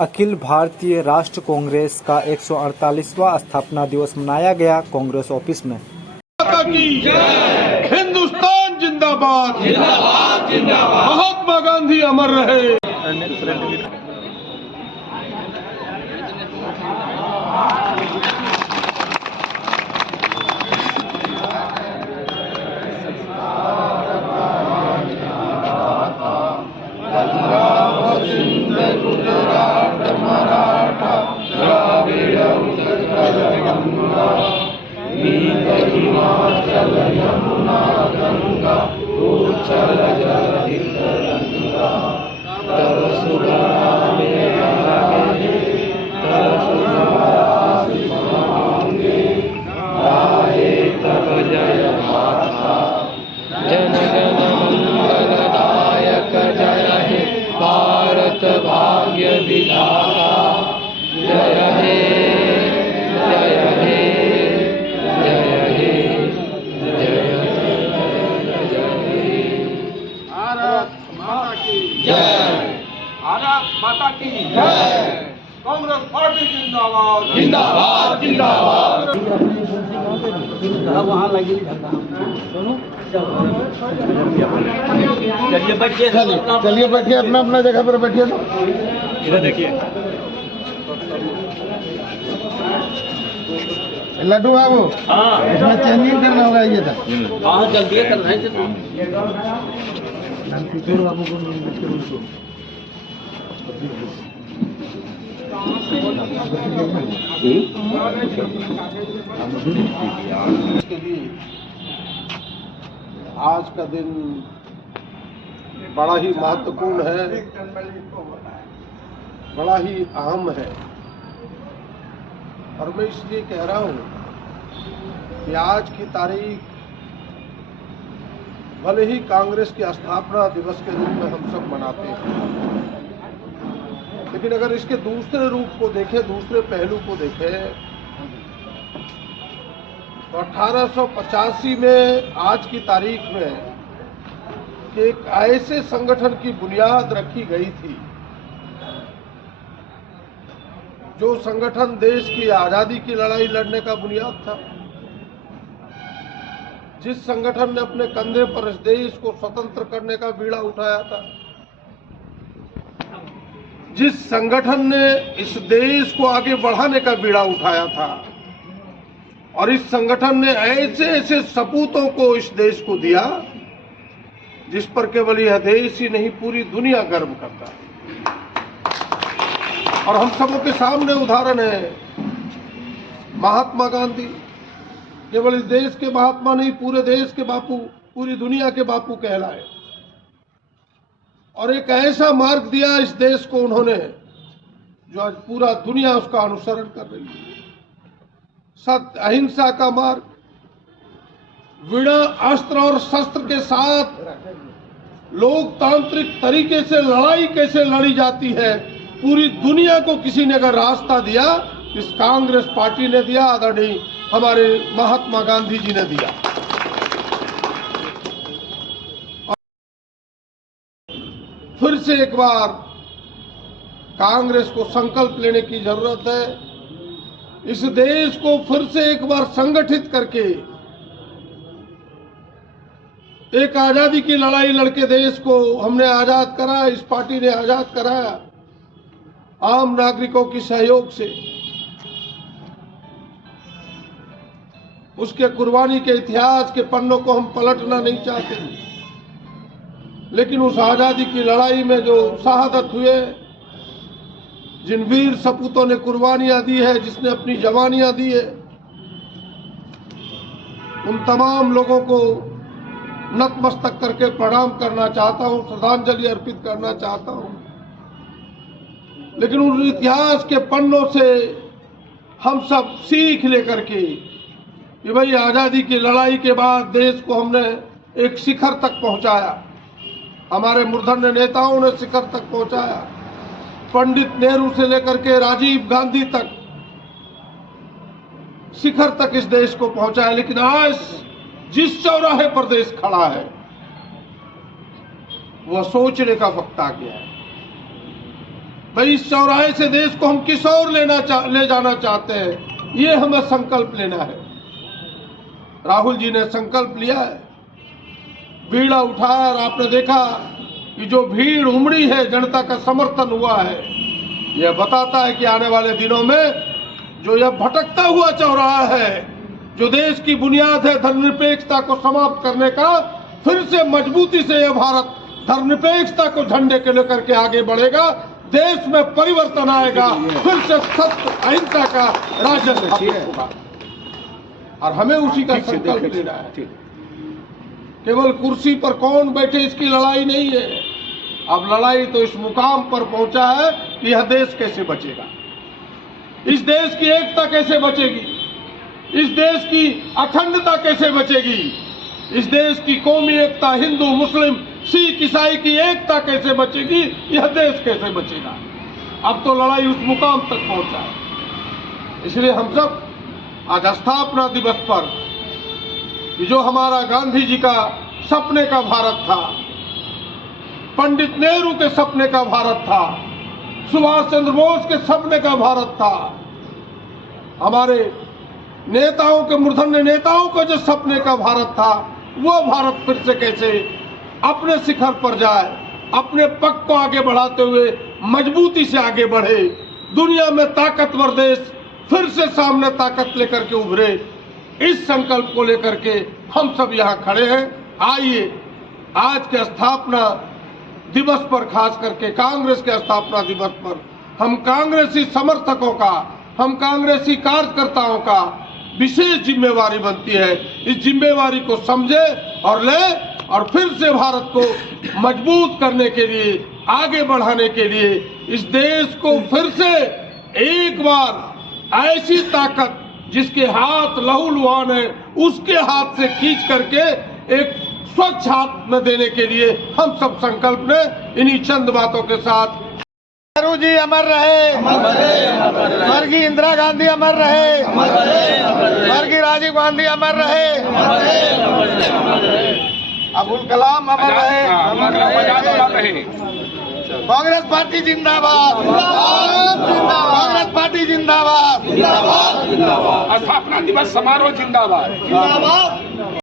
अखिल भारतीय राष्ट्र कांग्रेस का 148वां स्थापना दिवस मनाया गया कांग्रेस ऑफिस में। हिंदुस्तान जिंदाबाद, जिंदाबाद जिंदाबाद, महात्मा गांधी अमर रहे। जन गण मंगलदायक जय हे भारत भाग्य विधाता, जय हे जय हे जय हे जय हे। भारत माता की जय, भारत माता की जय। कांग्रेस पार्टी जिंदाबाद, जिंदाबाद जिंदाबाद। चलिए बैठिए, अपना अपना जगह पर बैठिए। इधर देखिए लड्डू बाबू, इसमें चेंजिंग करना होगा ये था। हाँ जल्दी करना है। बाबू को आज का दिन बड़ा ही महत्वपूर्ण है, बड़ा ही अहम है। और मैं इसलिए कह रहा हूं कि आज की तारीख भले ही कांग्रेस के स्थापना दिवस के रूप में हम सब मनाते हैं, लेकिन अगर इसके दूसरे रूप को देखें, दूसरे पहलू को देखें, तो 1885 में आज की तारीख में कि एक ऐसे संगठन की बुनियाद रखी गई थी जो संगठन देश की आजादी की लड़ाई लड़ने का बुनियाद था, जिस संगठन ने अपने कंधे पर इस देश को स्वतंत्र करने का बीड़ा उठाया था, जिस संगठन ने इस देश को आगे बढ़ाने का बीड़ा उठाया था, और इस संगठन ने ऐसे ऐसे सपूतों को इस देश को दिया जिस पर केवल यह देश ही नहीं पूरी दुनिया गर्व करता है। और हम सबों के सामने उदाहरण है महात्मा गांधी, केवल इस देश के महात्मा नहीं, पूरे देश के बापू, पूरी दुनिया के बापू कहलाए। और एक ऐसा मार्ग दिया इस देश को उन्होंने जो आज पूरा दुनिया उसका अनुसरण कर रही है। सत्य अहिंसा का मार्ग, वीणा अस्त्र और शस्त्र के साथ लोकतांत्रिक तरीके से लड़ाई कैसे लड़ी जाती है, पूरी दुनिया को किसी ने अगर रास्ता दिया, इस कांग्रेस पार्टी ने दिया, आदरणीय हमारे महात्मा गांधी जी ने दिया। फिर से एक बार कांग्रेस को संकल्प लेने की जरूरत है। इस देश को फिर से एक बार संगठित करके एक आजादी की लड़ाई लड़के देश को हमने आजाद करा, इस पार्टी ने आजाद कराया आम नागरिकों की सहयोग से। उसके कुर्बानी के इतिहास के पन्नों को हम पलटना नहीं चाहते, लेकिन उस आजादी की लड़ाई में जो शहादत हुए, जिन वीर सपूतों ने कुर्बानियां दी है, जिसने अपनी जवानियां दी है, उन तमाम लोगों को नतमस्तक करके प्रणाम करना चाहता हूं, श्रद्धांजलि अर्पित करना चाहता हूं। लेकिन उस इतिहास के पन्नों से हम सब सीख लेकर के कि भाई आजादी की लड़ाई के बाद देश को हमने एक शिखर तक पहुंचाया, हमारे मूर्धन्य नेताओं ने शिखर तक पहुंचाया, पंडित नेहरू से लेकर के राजीव गांधी तक शिखर तक इस देश को पहुंचाया। लेकिन आज जिस चौराहे पर देश खड़ा है वह सोचने का वक्त आ गया है। भाई इस चौराहे से देश को हम किस और ले जाना चाहते हैं, ये हमें संकल्प लेना है। राहुल जी ने संकल्प लिया है, बीड़ा उठाया, और आपने देखा कि जो भीड़ उमड़ी है, जनता का समर्थन हुआ है, यह बताता है कि आने वाले दिनों में जो यह भटकता हुआ चौराहा है, जो देश की बुनियाद है धर्मनिरपेक्षता को समाप्त करने का, फिर से मजबूती से यह भारत धर्मनिरपेक्षता को झंडे के लेकर के आगे बढ़ेगा, देश में परिवर्तन आएगा, फिर से सत्य अहिंसा का राज्य स्थापित होगा। और हमें उसी का संकल्प लेना है। केवल कुर्सी पर कौन बैठे इसकी लड़ाई नहीं है, अब लड़ाई तो इस मुकाम पर पहुंचा है कि यह देश कैसे बचेगा, इस देश की एकता कैसे बचेगी, इस देश की अखंडता कैसे बचेगी, इस देश की कौमी एकता, हिंदू मुस्लिम सिख ईसाई की एकता कैसे बचेगी, यह देश कैसे बचेगा। अब तो लड़ाई उस मुकाम तक पहुंचा है। इसलिए हम सब आज स्थापना दिवस पर जो हमारा गांधी जी का सपने का भारत था, पंडित नेहरू के सपने का भारत था, सुभाष चंद्र बोस के सपने का भारत था, हमारे नेताओं के मूर्धन्य नेताओं का जो सपने का भारत था, वो भारत फिर से कैसे अपने शिखर पर जाए, अपने पग को आगे बढ़ाते हुए मजबूती से आगे बढ़े, दुनिया में ताकतवर देश फिर से सामने ताकत लेकर के उभरे, इस संकल्प को लेकर के हम सब यहाँ खड़े हैं। आइए आज के स्थापना दिवस पर, खास करके कांग्रेस के स्थापना दिवस पर, हम कांग्रेसी समर्थकों का, हम कांग्रेसी कार्यकर्ताओं का विशेष जिम्मेवारी बनती है। इस जिम्मेवारी को समझे और ले, और फिर से भारत को मजबूत करने के लिए, आगे बढ़ाने के लिए, इस देश को फिर से एक बार ऐसी ताकत जिसके हाथ लहूलुहान है, उसके हाथ से खींच करके एक स्वच्छ हाथ में देने के लिए हम सब संकल्प लें। इन्हीं चंद बातों के साथ नेहरू जी अमर रहे, स्वर्गीय इंदिरा गांधी अमर रहे, स्वर्गीय राजीव गांधी अमर रहे, अबुल कलाम अमर रहे, कांग्रेस पार्टी जिंदाबाद, कांग्रेस पार्टी जिंदाबाद, स्थापना दिवस समारोह जिंदाबाद।